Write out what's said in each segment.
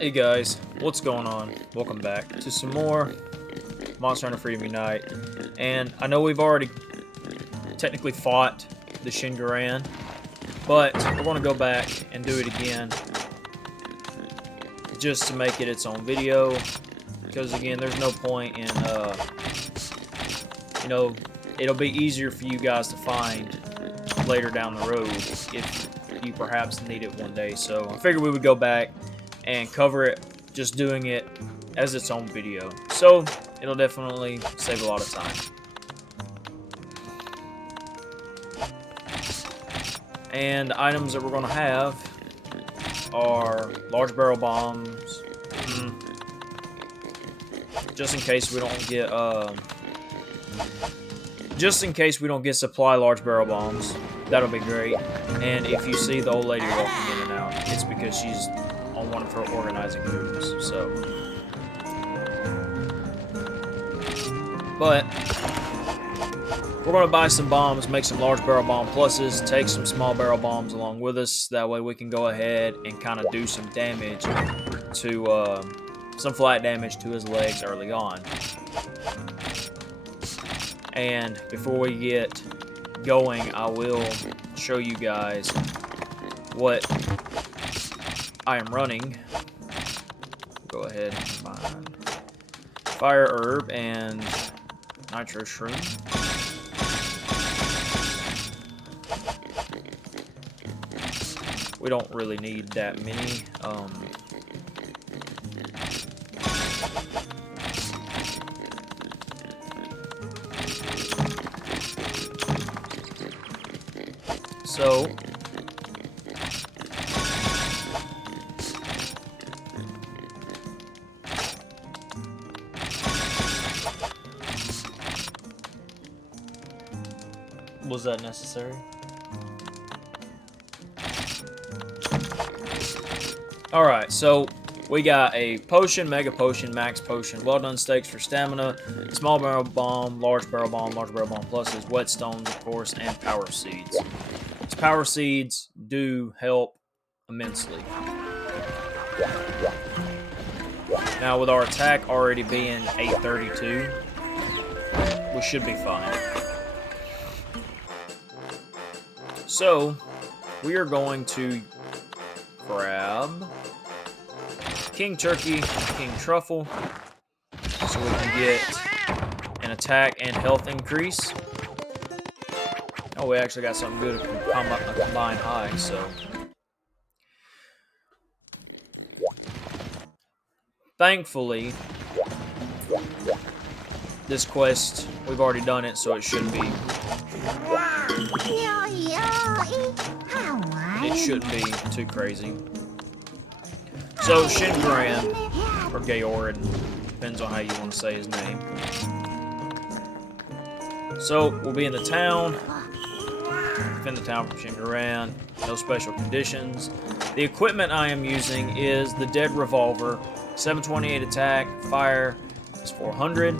Hey guys, what's going on? Welcome back to some more Monster Hunter Freedom Unite. And I know we've already technically fought the Shen Gaoren, but we're going to go back and do it again just to make it its own video. Because again, there's no point in, it'll be easier for you guys to find later down the road if you perhaps need it one day. So I figured we would go back and cover it, just doing it as its own video. So it'll definitely save a lot of time. And the items that we're going to have are large barrel bombs, just in case we don't get supply large barrel bombs. That'll be great. And if you see the old lady walking in and out, it's because she's on one of her organizing moves. So, but we're going to buy some bombs, make some large barrel bomb pluses, take some small barrel bombs along with us. That way we can go ahead and kind of do some damage to some flat damage to his legs early on. And before we get going, I will show you guys what I am running. Go ahead and find fire herb and nitro shroom. We don't really need that many. So was that necessary? Alright, so we got a potion, mega potion, max potion, well done steaks for stamina, small barrel bomb, large barrel bomb pluses, whetstones, of course, and power seeds. These power seeds do help immensely. Now, with our attack already being 832, we should be fine. So, we are going to grab King Turkey, King Truffle, so we can get an attack and health increase. Oh, we actually got something good, a combined high, so. Thankfully, this quest, we've already done it, so it shouldn't be. It shouldn't be too crazy. So, Shen Gaoren, or Gaoren, depends on how you want to say his name. So, we'll be in the town. Defend the town from Shen Gaoren. No special conditions. The equipment I am using is the Dead Revolver, 728 attack, fire is 400.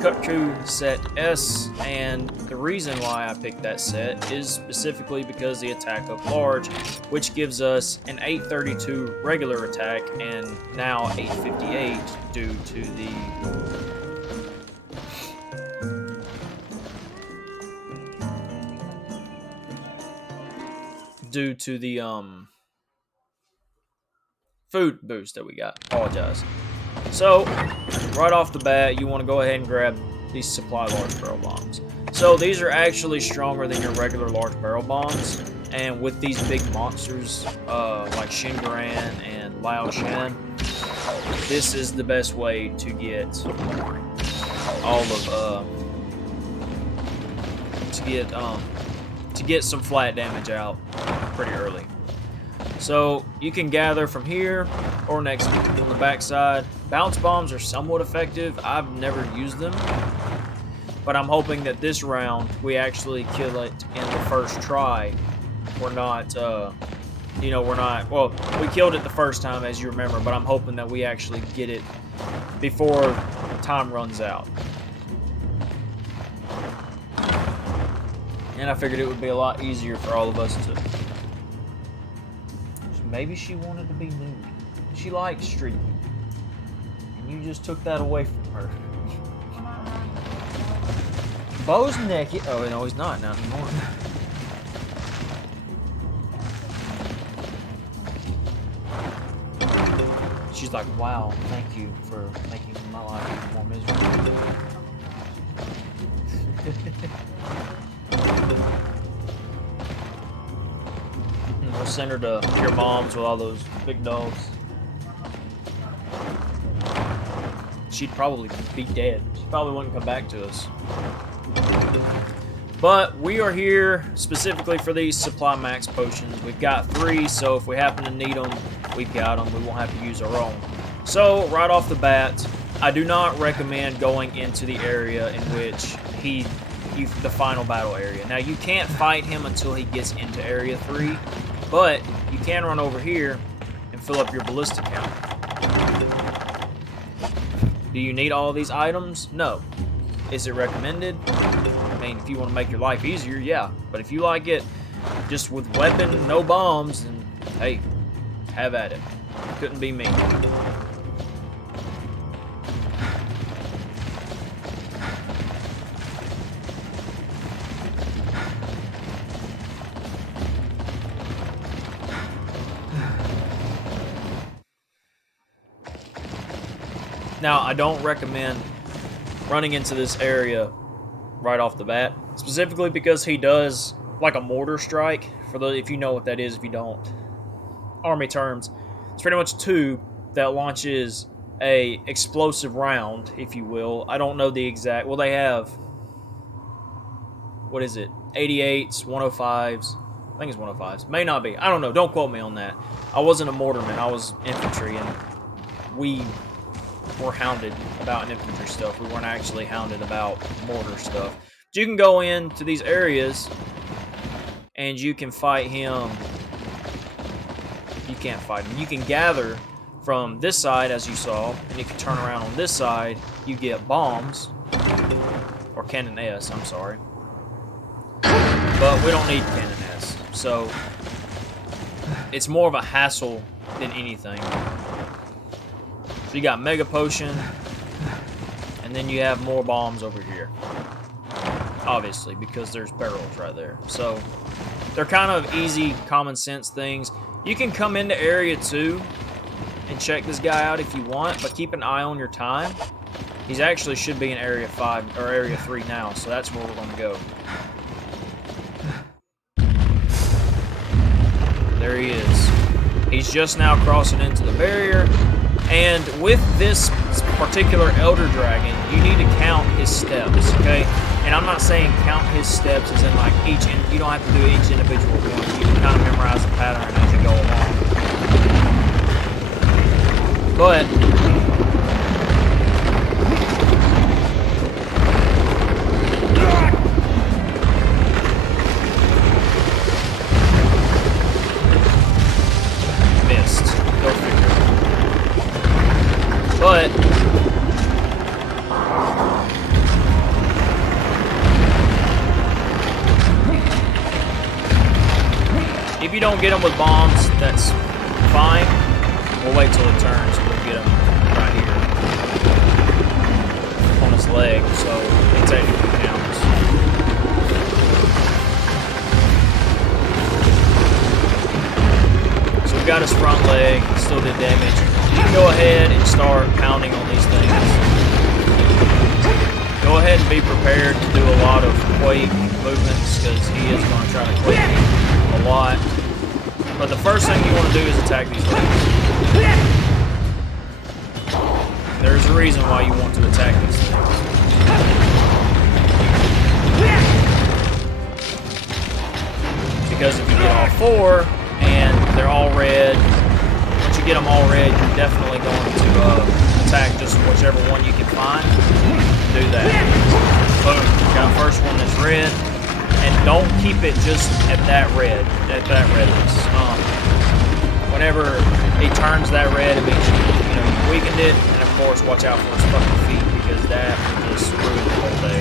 Kutku set S, and the reason why I picked that set is specifically because the attack up large, which gives us an 832 regular attack and now 858 due to the food boost that we got. Apologize. So, right off the bat, you want to go ahead and grab these supply large barrel bombs. So, these are actually stronger than your regular large barrel bombs. And with these big monsters, like Shen Gaoren and Lao Shen, this is the best way to get all of, to get some flat damage out pretty early. So you can gather from here or next on the backside. Bounce bombs are somewhat effective. I've never used them, but I'm hoping that this round we actually kill it in the first try. We're not, well, we killed it the first time, as you remember, but I'm hoping that we actually get it before time runs out. And I figured it would be a lot easier for all of us to. Maybe she wanted to be nude. She likes street. And you just took that away from her. Bo's naked. Oh, no, he's not now anymore. She's like, wow, thank you for making my life even more miserable. We'll send her to your mom's with all those big dogs. She'd probably be dead. She probably wouldn't come back to us. But we are here specifically for these supply max potions. We've got 3, so if we happen to need them, we've got them. We won't have to use our own. So, right off the bat, I do not recommend going into the area in which the final battle area. Now, you can't fight him until he gets into Area 3, but you can run over here and fill up your ballista count. Do you need all of these items? No. Is it recommended? I mean, if you want to make your life easier, yeah. But if you like it just with weapon, no bombs, then hey, have at it. Couldn't be me. Now, I don't recommend running into this area right off the bat, specifically because he does like a mortar strike. If you know what that is, if you don't, army terms, it's pretty much a tube that launches a explosive round, if you will. I don't know the exact. Well, they have, what is it? 88s, 105s. I think it's 105s. May not be. I don't know. Don't quote me on that. I wasn't a mortarman. I was infantry, and we were hounded about infantry stuff. We weren't actually hounded about mortar stuff. But you can go into these areas and you can fight him. You can't fight him. You can gather from this side, as you saw, and if you turn around on this side, you get bombs. Or Cannon S, I'm sorry. But we don't need Cannon S. So it's more of a hassle than anything. So you got Mega Potion, and then you have more bombs over here. Obviously, because there's barrels right there. So they're kind of easy, common sense things. You can come into Area 2 and check this guy out if you want, but keep an eye on your time. He's actually should be in Area 5 or Area 3 now, so that's where we're going to go. There he is. He's just now crossing into the barrier. And with this particular Elder Dragon, you need to count his steps, okay? And I'm not saying count his steps as in like you don't have to do each individual one. You can kind of memorize the pattern as you go along. But missed. Go figure. But if you don't get him with bombs, that's fine. We'll wait till it turns. We'll get him right here on his leg, so it technically counts. So we've got his front leg. Still did damage. You can go ahead and start pounding on these things. Go ahead and be prepared to do a lot of quake movements because he is going to try to quake a lot. But the first thing you want to do is attack these legs. There's a reason why you want to attack these things. Because if you get all 4 and they're all red, once you get them all red, you're definitely going to attack just whichever one you can find. Do that. Boom. Got the first one that's red. And don't keep it just at that redness. Whenever he turns that red, it means you weakened it. And of course, watch out for his fucking feet because that will just screw the whole day.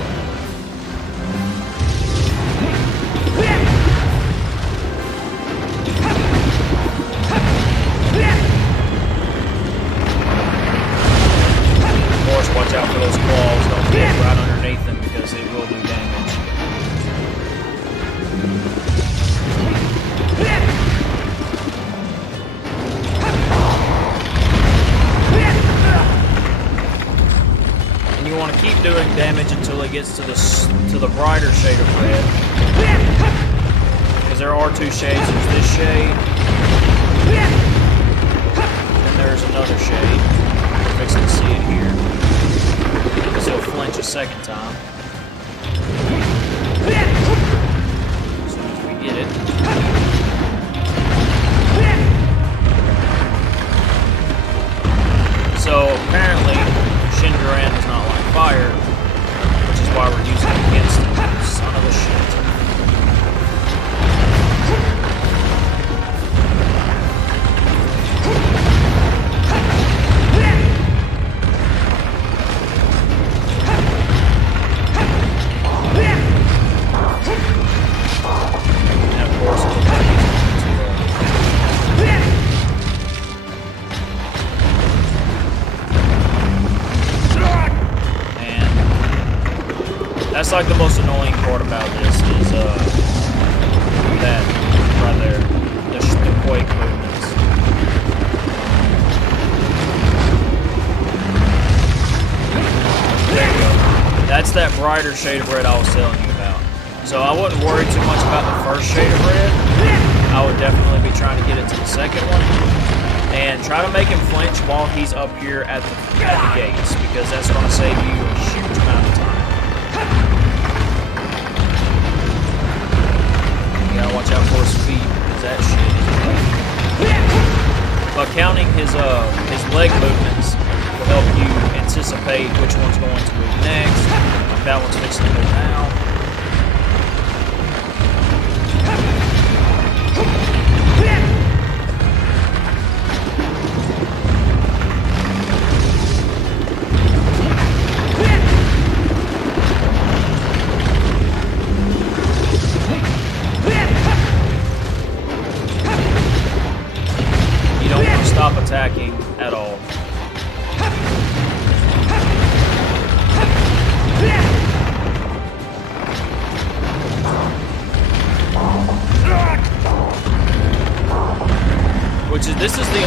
until it gets to the brighter shade of red. Because there are two shades. There's this shade, and there's another shade. We're fixing to see it here. Because he'll flinch a second time. As soon as we get it. So apparently, Shen Gaoren does not like fire, which is why we're using it against him. Son of a shit. And of course, it looks like he's that's like the most annoying part about this is that right there, the quake movements. There you go. That's that brighter shade of red I was telling you about. So I wouldn't worry too much about the first shade of red. I would definitely be trying to get it to the second one. And try to make him flinch while he's up here at the gates, because that's going to save you a huge amount of time. You gotta watch out for his feet, because that shit is rough. But counting his leg movements will help you anticipate which one's going to move next. Like that one's fixing to move now. Stop attacking at all.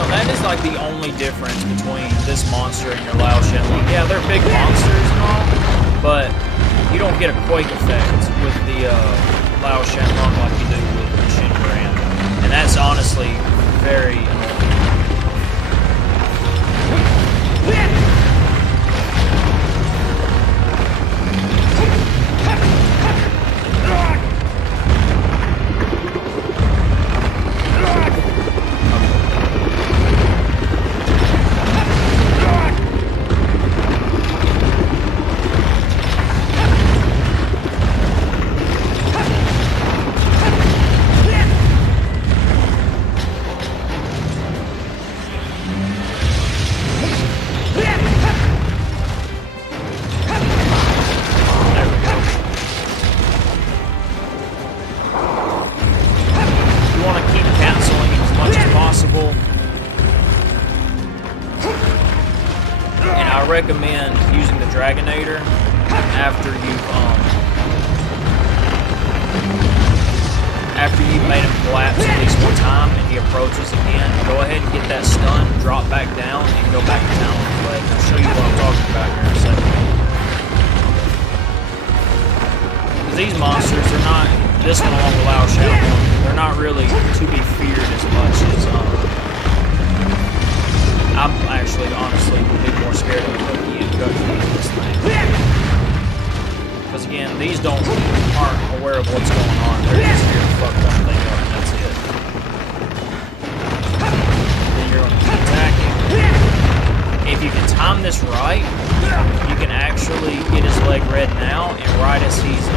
That is like the only difference between this monster and your Lao Shen Long. Yeah, they're big monsters and all, but you don't get a quake effect with the Lao Shen Long like you do with the Shen Gaoren. And that's honestly very annoying. I recommend using the Dragonator after you've made him collapse at least one time and he approaches again. Go ahead and get that stun, drop back down, and go back to Talon's leg. I'll show you what I'm talking about here in a second. Because these monsters, they're not, this one along with Lao Shen, they're not really to be feared as much as I'm actually, honestly, would be more scared of the introduction of this thing. Because again, these aren't aware of what's going on. They're just here to fuck one thing up, and that's it. Then you're going to keep attacking. If you can time this right, you can actually get his leg red now, and right as he's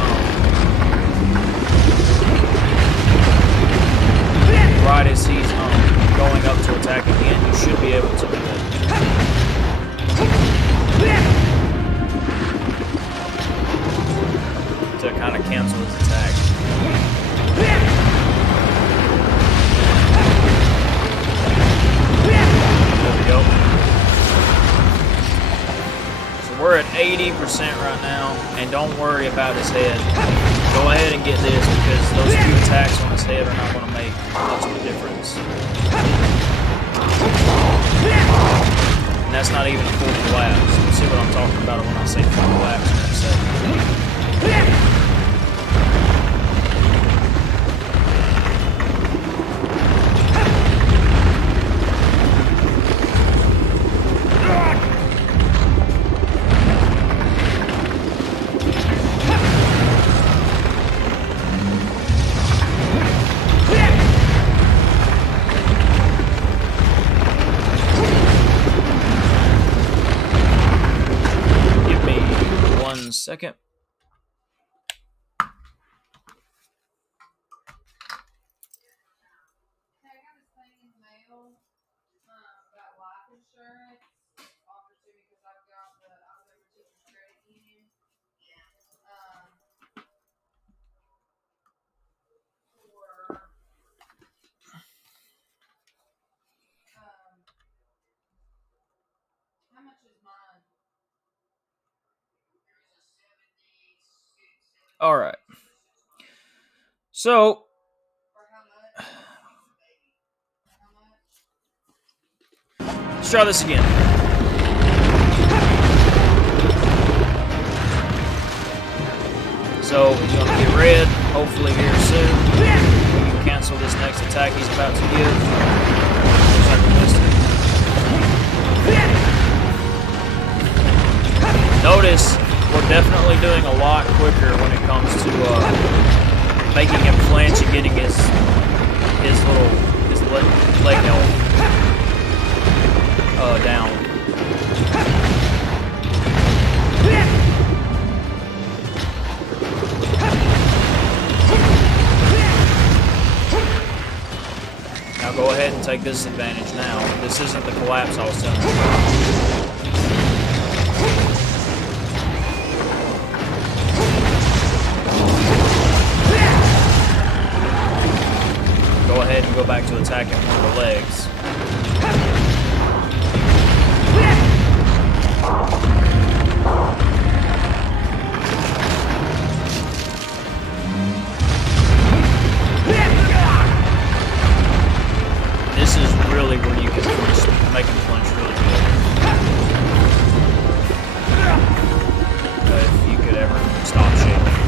going up to attack again, you should be able to do it. To kind of cancel his attack. There we go. So we're at 80% right now, and don't worry about his head. Go ahead and get this, because those few attacks on his head are not going to make much of a difference. And that's not even a full collapse. You'll see what I'm talking about when I say full collapse. second. Second. All right. So, let's try this again. So, he's going to get red, hopefully here soon. We can cancel this next attack he's about to give. Looks like we missed it. Notice, we're definitely doing a lot quicker when it comes to making him flinch and getting his leg health down. Now go ahead and take this advantage now. This isn't the collapse I was telling you about. Go ahead and go back to attacking one of the legs. This is really where you can make him flinch really good. But if you could ever stop shaking.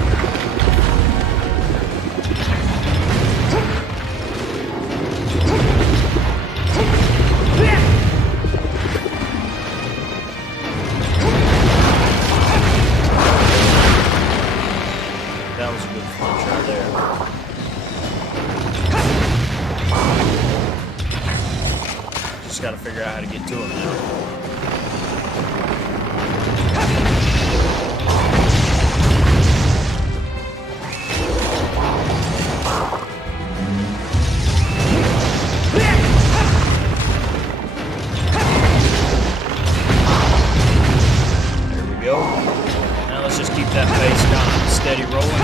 That was a good flinch right there. Just got to figure out how to get to him now. There we go. Now let's just keep that pace kind of steady rolling.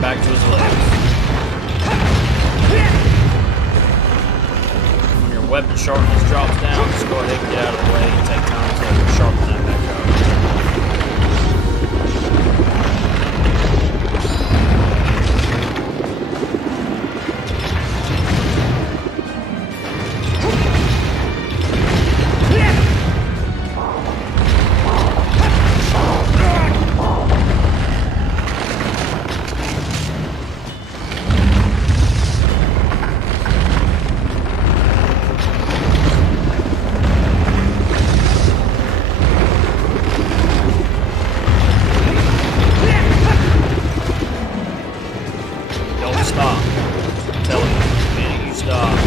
Back to his legs. When your weapon sharpness drops down, just go ahead and get out of the way and take time to sharpen that back up. Stop. Tell him the minute you stop.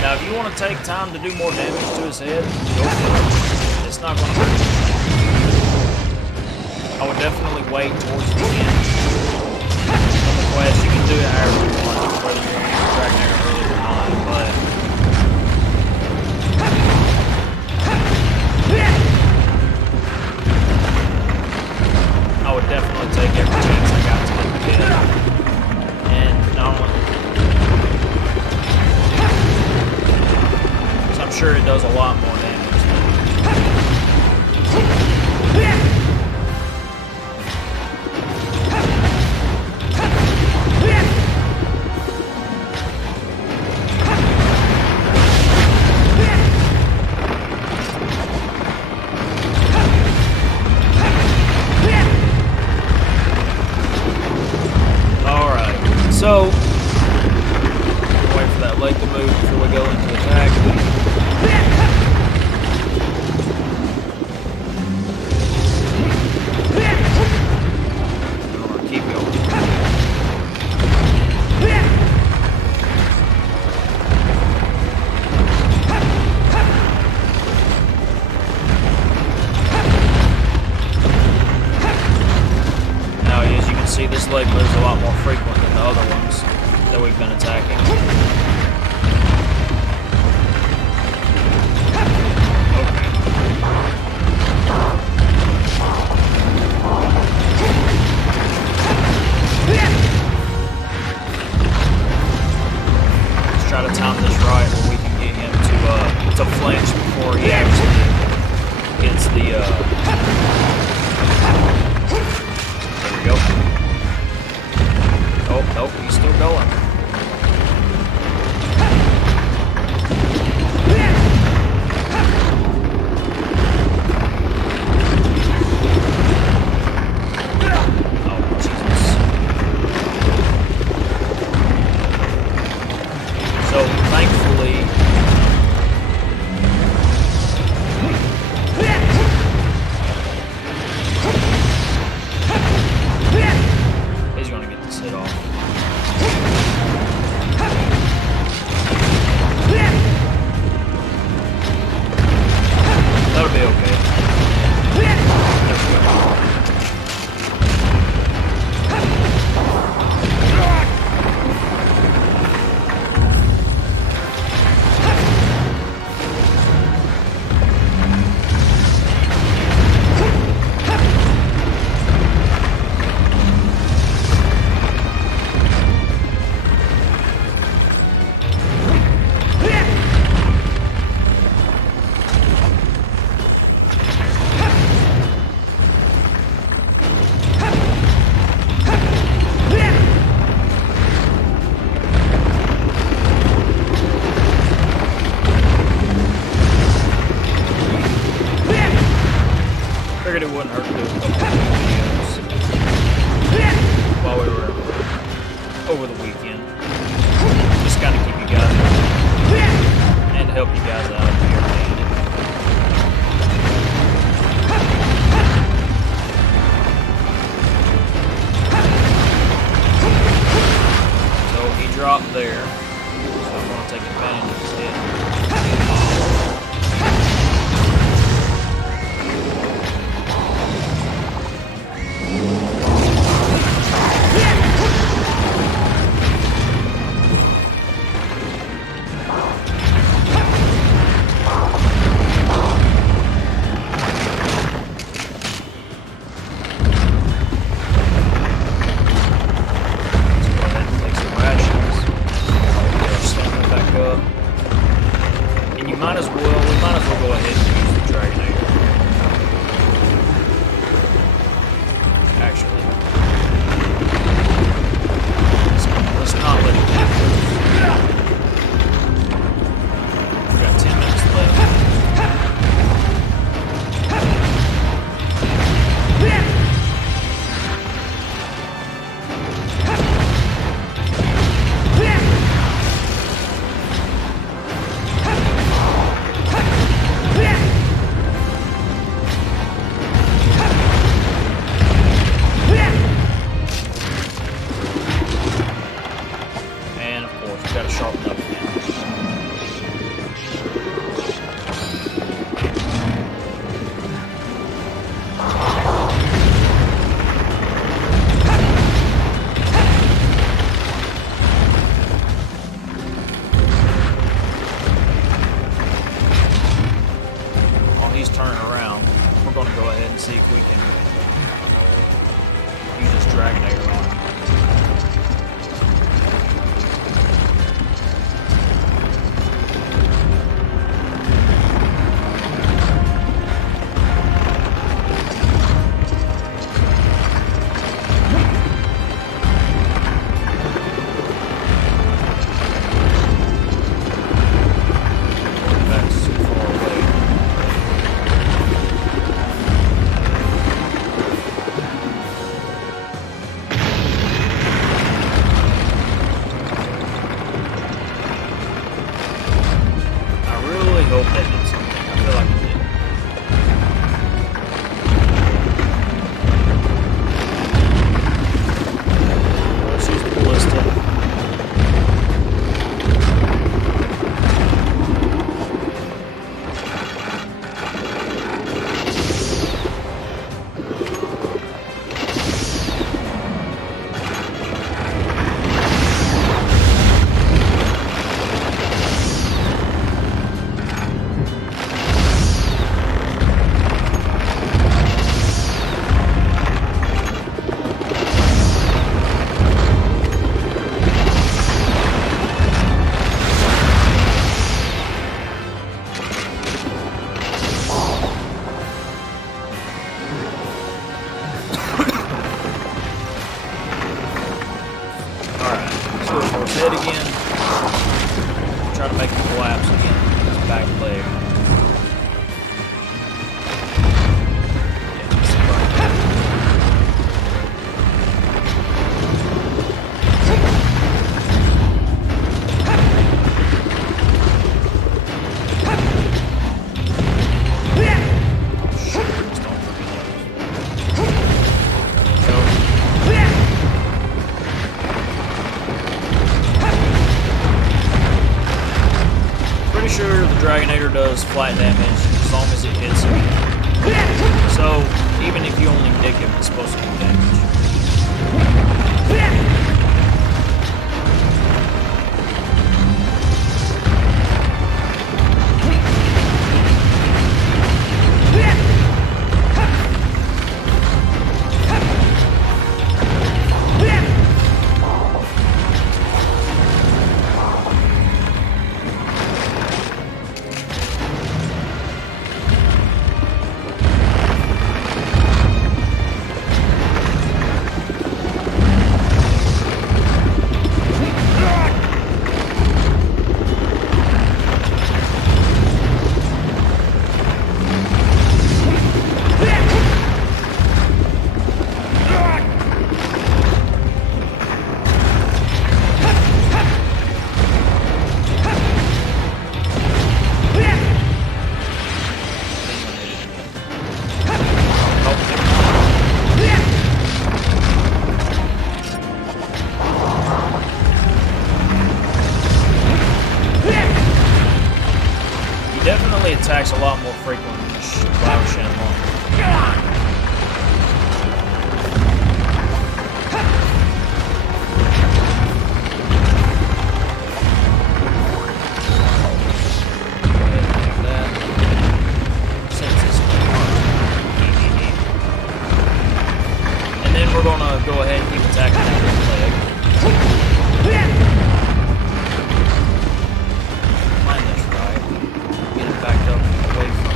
Now, if you want to take time to do more damage to his head, go for it. it's not going to hurt you. I would definitely wait towards the end of the quest. You can do it however you want, whether you're going to use Dragon early or not, but I would definitely take every chance I got to get the kid. And not only, so I'm sure it does a lot more damage. So, wait for that leg to move before we go into attack. I'm gonna keep going. Now, as you can see, this leg moves a lot more frequent than the other ones that we've been attacking. Let's try to time this right where we can get him to flinch before he actually gets the there we go. Oh, nope, he's still going. Oh, Jesus. So, thankfully, he's going to get this hit off. That'll be okay. There we go. Figured it wouldn't hurt to do a couple of videos while we were over the weekend. Just kind of keep you guys and help you guys out if you're needed. So he dropped there, so I'm going to take advantage of his hit. turn around, we're going to go ahead and see if we can use this Dragonator on him. Hope that did something. I feel like it did. Let's use the ballista. Head again. Try to make him collapse again. His back leg. Yeah, that's sure the Dragonator does flat damage as long as it hits him. So, even if you only nick him, it's supposed to do damage. Definitely attacks a lot more frequently than Lao Shenlong. And then we're gonna go ahead and keep attacking that leg. Backed up away from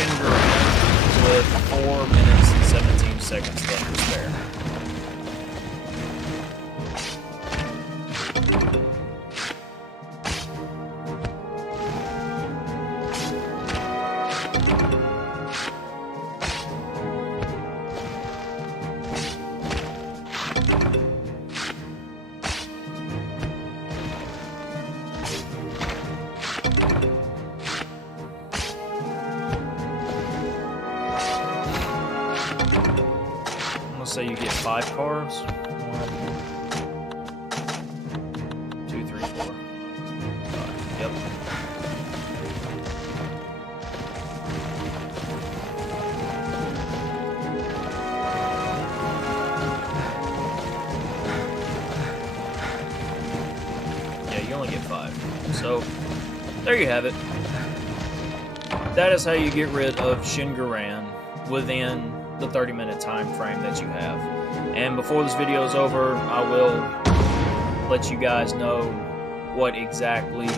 Shen Gaoren with 4 minutes and 17 seconds left to spare. So you get 5 carbs. 1, 2, 3, 4, 5. Yep. Yeah, you only get 5. So there you have it. That is how you get rid of Shen Gaoren within the 30-minute time frame that you have. And before this video is over, I will let you guys know what exactly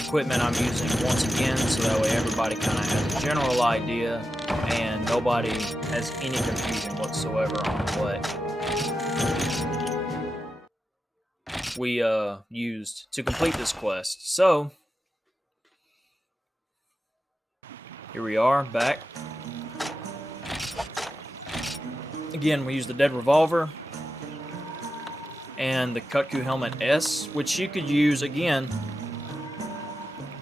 equipment I'm using once again, so that way everybody kind of has a general idea and nobody has any confusion whatsoever on what we used to complete this quest. So here we are back. Again, we use the Dead Revolver and the Kutku Helmet S, which you could use, again,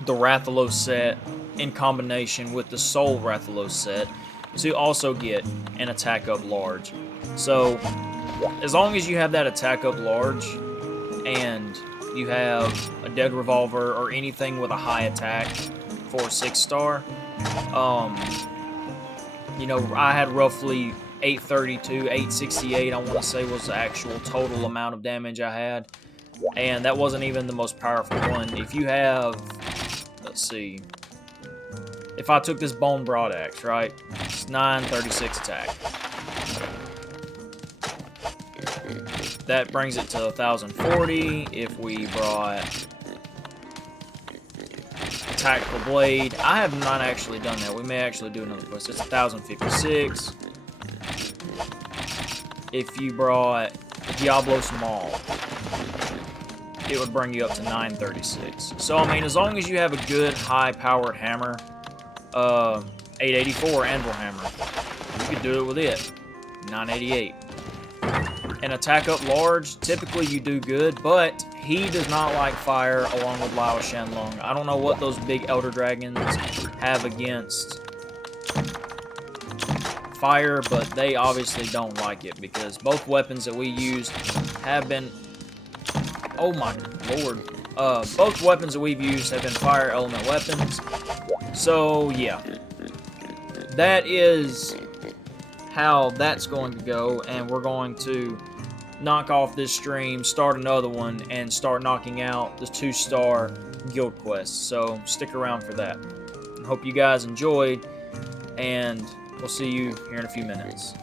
the Rathalos set in combination with the Soul Rathalos set to also get an attack up large. So, as long as you have that attack up large and you have a Dead Revolver or anything with a high attack for 6-star, you know, I had roughly 832, 868, I want to say was the actual total amount of damage I had. And that wasn't even the most powerful one. If you have, let's see, if I took this Bone Broadaxe, right, it's 936 attack. That brings it to 1040. If we brought Tactical Blade, I have not actually done that. We may actually do another quest. It's 1056. If you brought Diablos Maul, it would bring you up to 936. So, I mean, as long as you have a good, high-powered hammer, 884 Anvil Hammer, you could do it with it. 988. And attack up large, typically you do good, but he does not like fire along with Lao Shenlong. I don't know what those big Elder Dragons have against fire, but they obviously don't like it because both weapons that we used have been, oh my lord, both weapons that we've used have been fire element weapons. So yeah, that is how that's going to go, and we're going to knock off this stream, start another one, and start knocking out the 2-star guild quests. So stick around for that. I hope you guys enjoyed, and we'll see you here in a few minutes.